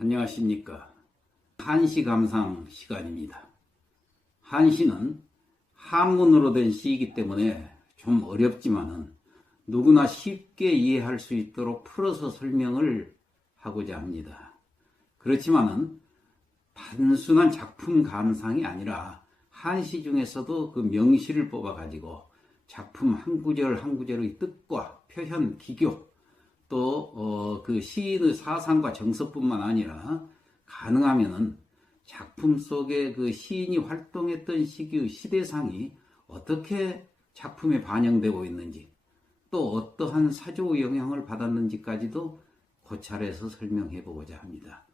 안녕하십니까. 한시 감상 시간입니다. 한시는 한문으로 된 시이기 때문에 좀 어렵지만은 누구나 쉽게 이해할 수 있도록 풀어서 설명을 하고자 합니다. 그렇지만은 단순한 작품 감상이 아니라 한시 중에서도 그 명시를 뽑아 가지고 작품 한 구절 한 구절의 뜻과 표현, 기교 또 그 시인의 사상과 정서뿐만 아니라 가능하면은 작품 속에 그 시인이 활동했던 시기의 시대상이 어떻게 작품에 반영되고 있는지 또 어떠한 사조의 영향을 받았는지까지도 고찰해서 설명해 보고자 합니다.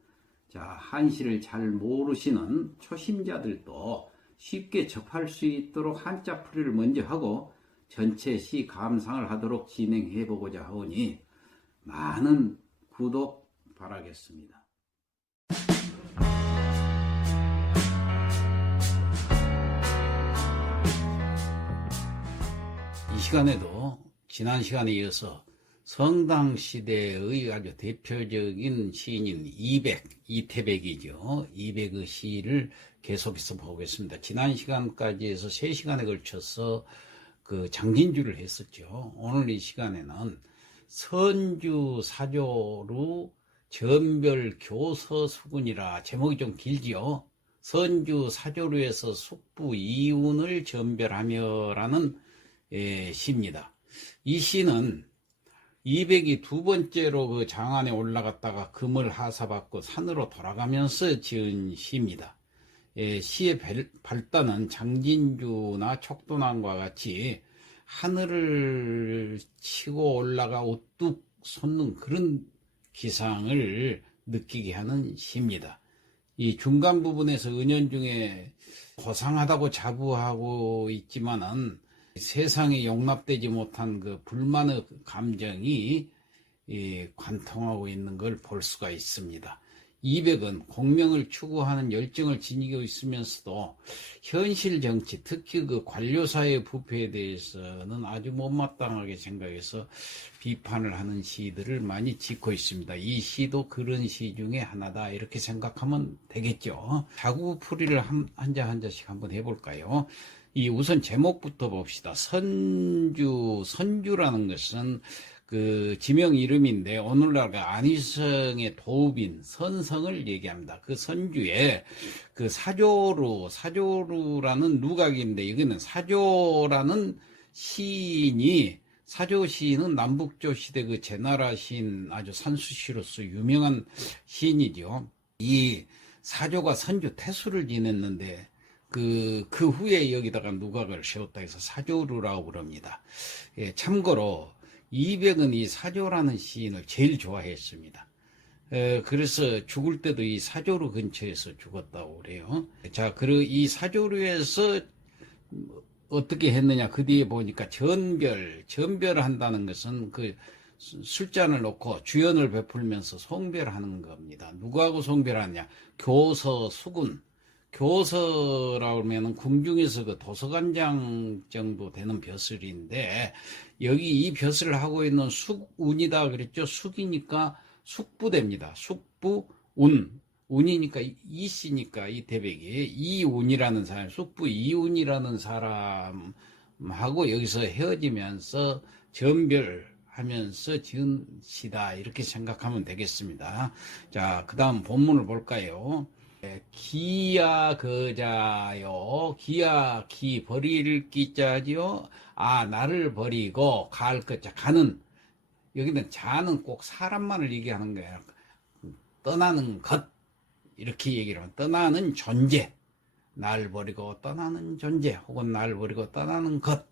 자, 한시를 잘 모르시는 초심자들도 쉽게 접할 수 있도록 한자풀이를 먼저 하고 전체 시 감상을 하도록 진행해 보고자 하오니 많은 구독 바라겠습니다. 이 시간에도 지난 시간에 이어서 성당 시대의 아주 대표적인 시인인 이백, 이태백이죠. 이백의 시를 계속해서 보겠습니다. 지난 시간까지 해서 3시간에 걸쳐서 그 장진주를 했었죠. 오늘 이 시간에는 선주 사조로 전별 교서 수군이라 제목이 좀 길지요. 선주 사조로에서 숙부 이운을 전별하며라는 예, 시입니다. 이 시는 200이 두 번째로 그 장안에 올라갔다가 금을 하사받고 산으로 돌아가면서 지은 시입니다. 예, 시의 발- 발단은 장진주나 촉도난과 같이 하늘을 치고 올라가 우뚝 솟는 그런 기상을 느끼게 하는 시입니다. 이 중간 부분에서 은연중에 고상하다고 자부하고 있지만은 세상에 용납되지 못한 그 불만의 감정이 이 관통하고 있는 걸 볼 수가 있습니다. 200은 공명을 추구하는 열정을 지니고 있으면서도 현실 정치, 특히 그 관료사의 부패에 대해서는 아주 못마땅하게 생각해서 비판을 하는 시들을 많이 짓고 있습니다. 이 시도 그런 시 중에 하나다 이렇게 생각하면 되겠죠. 자구풀이를 한, 한자 한자씩 한번 해볼까요? 이 우선 제목부터 봅시다. 선주, 선주라는 것은 그 지명 이름인데 오늘날가 안희성의 도읍인 선성을 얘기합니다. 그 선주에 그 사조루, 사조루라는 누각인데 이거는 사조라는 시인이 사조 시인은 남북조 시대 그 제나라 시인 아주 산수시로서 유명한 시인이죠. 이 사조가 선주 태수를 지냈는데 그, 그 후에 여기다가 누각을 세웠다 해서 사조루라고 그럽니다. 예, 참고로 이백은 이 사조라는 시인을 제일 좋아했습니다. 에, 그래서 죽을 때도 이 사조루 근처에서 죽었다고 그래요. 자, 그리고 이 사조루에서 어떻게 했느냐 그 뒤에 보니까 전별, 전별을 한다는 것은 그 수- 술잔을 놓고 주연을 베풀면서 송별하는 겁니다. 누구하고 송별하냐? 교서, 수군. 교서라고 하면은 궁중에서 그 도서관장 정도 되는 벼슬인데 여기 이 벼슬을 하고 있는 숙운이다 그랬죠. 숙이니까 숙부됩니다. 숙부 운 운이니까 이- 이씨니까 이 대백이 이 운이라는 사람 숙부 이운이라는 사람하고 여기서 헤어지면서 전별하면서 지은 시다 이렇게 생각하면 되겠습니다. 자 그다음 본문을 볼까요? 기야 거자요. 기야 기 버릴 기자지요. 아 나를 버리고 갈 거자. 가는. 여기는 자는 꼭 사람만을 얘기하는 거예요 떠나는 것. 이렇게 얘기를 하면 떠나는 존재. 날 버리고 떠나는 존재. 혹은 날 버리고 떠나는 것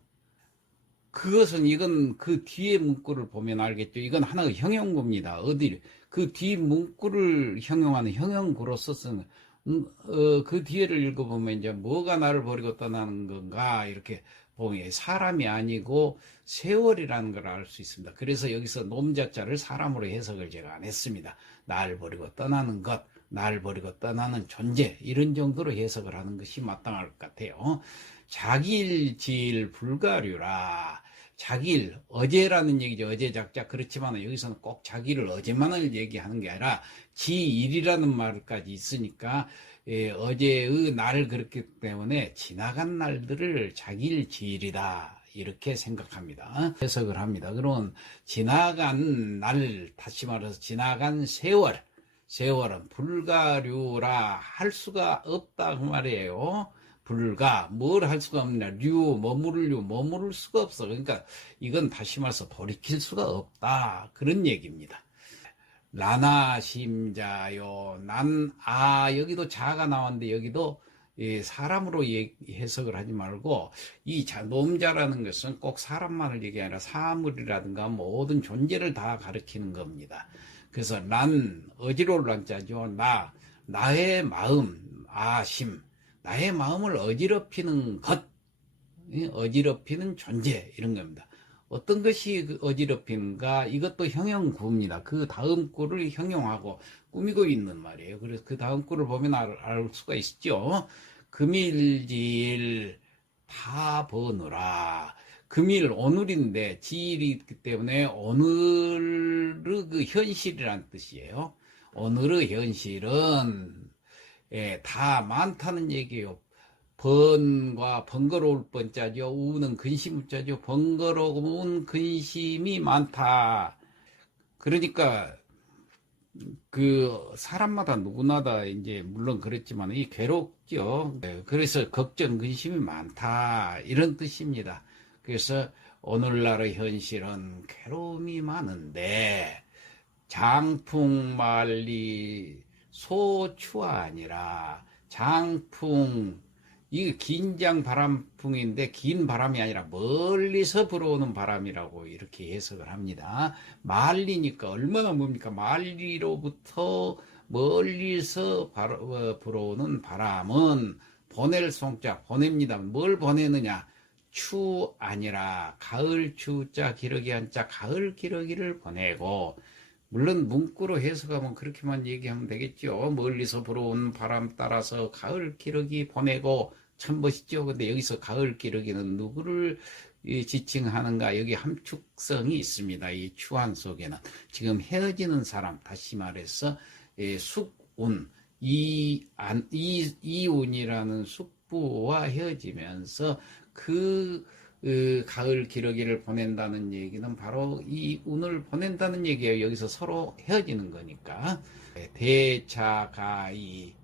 그것은 이건 그 뒤에 문구를 보면 알겠죠. 이건 하나의 형용구입니다. 어디 그 뒤 문구를 형용하는 형용구로 썼으면 음, 어, 그 뒤에를 읽어보면 이제 뭐가 나를 버리고 떠나는 건가 이렇게 보면 사람이 아니고 세월이라는 걸 알 수 있습니다. 그래서 여기서 놈자자를 사람으로 해석을 제가 안 했습니다. 날 버리고 떠나는 것, 날 버리고 떠나는 존재 이런 정도로 해석을 하는 것이 마땅할 것 같아요. 자길질 불가류라 자기일, 어제라는 얘기죠. 어제 작자. 그렇지만 여기서는 꼭 자기를 어제만을 얘기하는 게 아니라 지일이라는 말까지 있으니까 예, 어제의 날을 그렇기 때문에 지나간 날들을 자기일 지일이다. 이렇게 생각합니다. 해석을 합니다. 그러면 지나간 날, 다시 말해서 지나간 세월, 세월은 불가류라 할 수가 없다 그 말이에요. 불가 뭘 할 수가 없냐. 류 머무를 류 머무를 수가 없어. 그러니까 이건 다시 말해서 돌이킬 수가 없다. 그런 얘기입니다. 라나 심자요. 난 아 여기도 자가 나왔는데 여기도 예, 사람으로 예- 해석을 하지 말고 이 자, 놈자라는 것은 꼭 사람만을 얘기 아니라. 사물이라든가 모든 존재를 다 가리키는 겁니다. 그래서 난 어지러울 난자죠. 나 나의 마음 아심 나의 마음을 어지럽히는 것 예, 어지럽히는 존재 이런 겁니다. 어떤 것이 그 어지럽히는가 이것도 형용구입니다. 그 다음 구를 형용하고 꾸미고 있는 말이에요. 그래서 그 다음 구를 보면 알, 알 수가 있죠. 금일지일 다 버느라 금일 오늘인데 지일이 있기 때문에 오늘의 그 현실이란 뜻이에요. 오늘의 현실은 예, 다 많다는 얘기예요. 번과 번거로울 번자죠. 우는 근심자죠. 번거로운 근심이 많다. 그러니까 그 사람마다 누구나 다 이제 물론 그렇지만 이 괴롭죠. 네, 그래서 걱정 근심이 많다 이런 뜻입니다. 그래서 오늘날의 현실은 괴로움이 많은데 장풍만리 소추가 아니라 장풍 이 긴장 바람풍인데 긴 바람이 아니라 멀리서 불어오는 바람이라고 이렇게 해석을 합니다. 말리니까 얼마나 뭡니까? 말리로부터 멀리서 바로- 어, 불어오는 바람은 보낼 송자 보냅니다. 뭘 보내느냐? 추 아니라 가을 추자 기러기 한자 가을 기러기를 보내고 물론 문구로 해석하면 그렇게만 얘기하면 되겠죠. 멀리서 불어온 바람 따라서 가을 기러기 보내고 참 멋있죠. 근데 여기서 가을 기러기는 누구를 이 지칭하는가? 여기 함축성이 있습니다. 이 추한 속에는 지금 헤어지는 사람, 다시 말해서 예, 숙운 이, 안, 이, 이운이라는 숙부와 헤어지면서 그 그 가을 기러기를 보낸다는 얘기는 바로 이 운을 보낸다는 얘기예요. 여기서 서로 헤어지는 거니까. 대차가이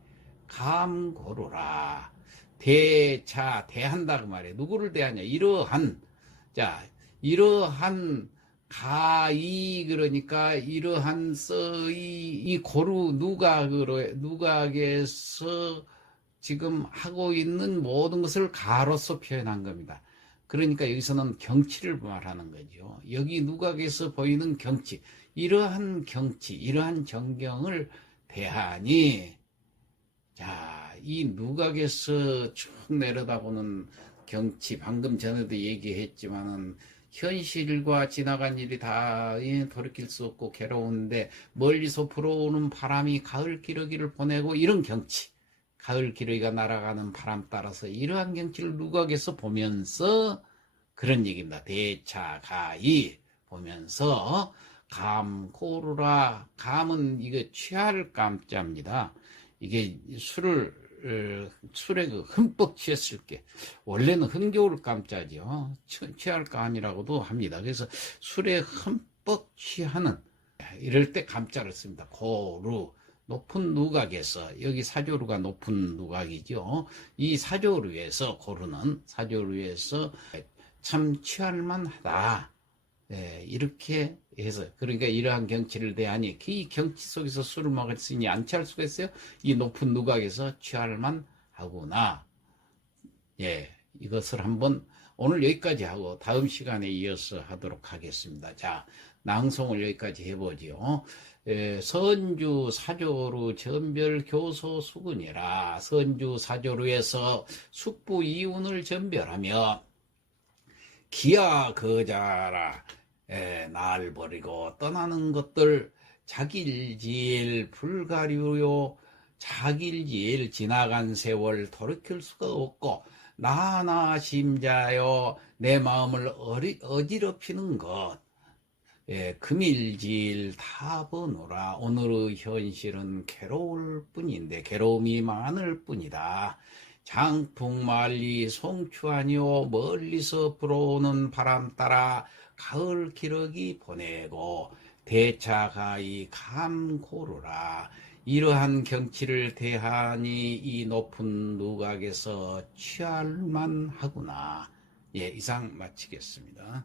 감고루라. 대차 대한다 그 말이에요. 누구를 대하냐? 이러한 자 이러한 가이 그러니까 이러한 써이 이 고루 누각으로 누각에서 지금 하고 있는 모든 것을 가로서 표현한 겁니다. 그러니까 여기서는 경치를 말하는 거죠. 여기 누각에서 보이는 경치, 이러한 경치, 이러한 전경을 대하니, 자, 이 누각에서 쭉 내려다보는 경치, 방금 전에도 얘기했지만은, 현실과 지나간 일이 다 예, 돌이킬 수 없고 괴로운데, 멀리서 불어오는 바람이 가을 기러기를 보내고 이런 경치, 가을 기러기가 날아가는 바람 따라서 이러한 경치를 누각에서 보면서 그런 얘기입니다. 대차가이 보면서 감고루라 감은 이거 취할 감자입니다. 이게 술을 어, 술에 그 흠뻑 취했을 게 원래는 흥겨울 감자죠. 취- 취할 감이라고도 합니다. 그래서 술에 흠뻑 취하는 이럴 때 감자를 씁니다. 고루 높은 누각에서 여기 사조루가 높은 누각이죠. 이 사조루에서 고르는 사조루에서 참 취할만하다. 네, 이렇게 해서 그러니까 이러한 경치를 대하니 이 경치 속에서 술을 먹었으니 안 취할 수가 있어요. 이 높은 누각에서 취할만하구나. 예, 이것을 한번 오늘 여기까지 하고 다음 시간에 이어서 하도록 하겠습니다. 자, 낭송을 여기까지 해보지요. 예, 선주 사조루 전별 교소 수군이라 선주 사조루에서 숙부 이운을 전별하며 기야 거자라 예, 날 버리고 떠나는 것들 자길지일 불가류요 자길지일 지나간 세월 돌이킬 수가 없고 나나 심자여 내 마음을 어리, 어지럽히는 것 예, 금일질 다 보노라. 오늘의 현실은 괴로울 뿐인데 괴로움이 많을 뿐이다. 장풍만리 송추하니요 멀리서 불어오는 바람 따라 가을 기러기 보내고 대차가이 감고르라. 이러한 경치를 대하니 이 높은 누각에서 취할만 하구나. 예 이상 마치겠습니다.